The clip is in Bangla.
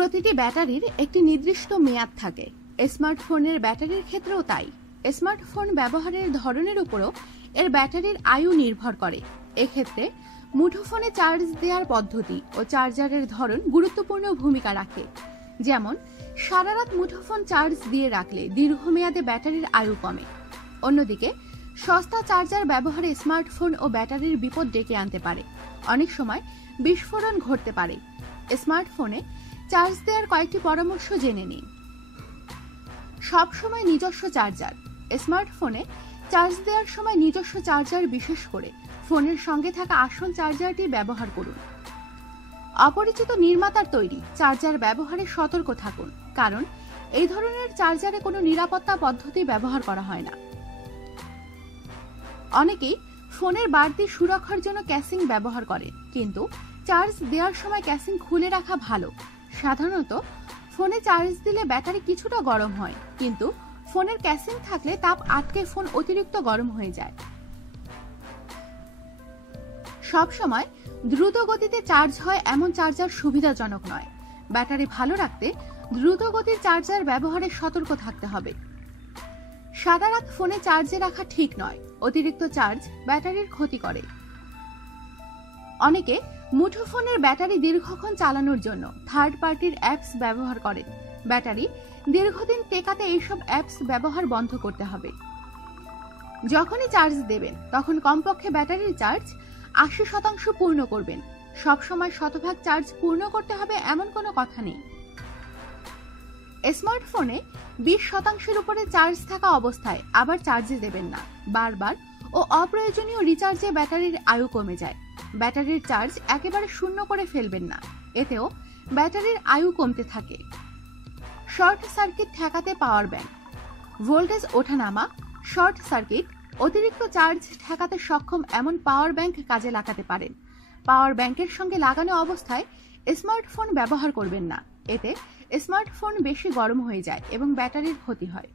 প্রতিটি ব্যাটারির একটি নির্দিষ্ট মেয়াদ থাকে। স্মার্টফোনের ব্যাটারির ক্ষেত্রেও তাই। স্মার্টফোন ব্যবহারের ধরনের উপরও এর ব্যাটারির আয়ু নির্ভর করে। এক্ষেত্রে মুঠোফোনে চার্জ দেওয়ার পদ্ধতি ও চার্জারের ধরন গুরুত্বপূর্ণ ভূমিকা রাখে। যেমন সারা রাত মুঠোফোন চার্জ দিয়ে রাখলে দীর্ঘমেয়াদে ব্যাটারির আয়ু কমে। অন্যদিকে, সস্তা চার্জার ব্যবহারে স্মার্টফোন ও ব্যাটারির বিপদ ডেকে আনতে পারে। অনেক সময় বিস্ফোরণ ঘটতে পারে। স্মার্টফোনে চার্জ দেওয়ার কয়েকটি পরামর্শ জেনে নিন। সবসময় নিজস্ব চার্জার। স্মার্টফোনে চার্জ দেওয়ার সময় নিজস্ব চার্জার বিশেষ করে ফোনের সঙ্গে থাকা আসল চার্জারটি ব্যবহার করুন। অপরিচিত নির্মাতার তৈরি চার্জার ব্যবহারে সতর্ক থাকুন, কারণ এই ধরনের চার্জারে কোনো নিরাপত্তা পদ্ধতি ব্যবহার করা হয় না। অনেকেই ফোনের বাড়তি সুরক্ষার জন্য ক্যাসিং ব্যবহার করে, কিন্তু চার্জ দেওয়ার সময় ক্যাসিং খুলে রাখা ভালো। সাধারণত ফোনে চার্জ দিলে ব্যাটারি কিছুটা গরম হয়, কিন্তু ফোনের ক্যাসিং থাকলে তাপ আটকে ফোন অতিরিক্ত গরম হয়ে যায়। সব সময় দ্রুত গতিতে চার্জ হয় এমন চার্জার সুবিধাজনক নয়। ব্যাটারি ভালো রাখতে দ্রুত গতির চার্জার ব্যবহারে সতর্ক থাকতে হবে। সারা রাত ফোনে চার্জে রাখা ঠিক নয়, অতিরিক্ত চার্জ ব্যাটারির ক্ষতি করে। অনেকে মুঠোফোনের ব্যাটারি দীর্ঘক্ষণ চালানোর জন্য থার্ড পার্টির অ্যাপস ব্যবহার করে। ব্যাটারি দীর্ঘদিন টেকাতে এইসব অ্যাপস ব্যবহার বন্ধ করতে হবে। যখনই চার্জ দেবেন, তখন কমপক্ষে ব্যাটারির চার্জ আশি শতাংশ পূর্ণ করবেন। সবসময় শতভাগ চার্জ পূর্ণ করতে হবে এমন কোনো কথা নেই। স্মার্টফোনে বিশ শতাংশের উপরে চার্জ থাকা অবস্থায় আবার চার্জে দেবেন না। বারবার ও অপ্রয়োজনীয় রিচার্জে ব্যাটারির আয়ু কমে যায়। ব্যাটারির চার্জ একেবারে শূন্য করে ফেলবেন না। এতেও ব্যাটারির আয়ু কমতে থাকে। শর্ট সার্কিট ঠেকাতে পাওয়ার ব্যাংক। ভোল্টেজ ওঠানামা, শর্ট সার্কিট, অতিরিক্ত চার্জ ঠেকাতে সক্ষম এমন পাওয়ার ব্যাংক কাজে লাগাতে পারেন। পাওয়ার ব্যাংকের সঙ্গে লাগানো অবস্থায় স্মার্টফোন ব্যবহার করবেন না। এতে স্মার্টফোন বেশি গরম হয়ে যায় এবং ব্যাটারির ক্ষতি হয়।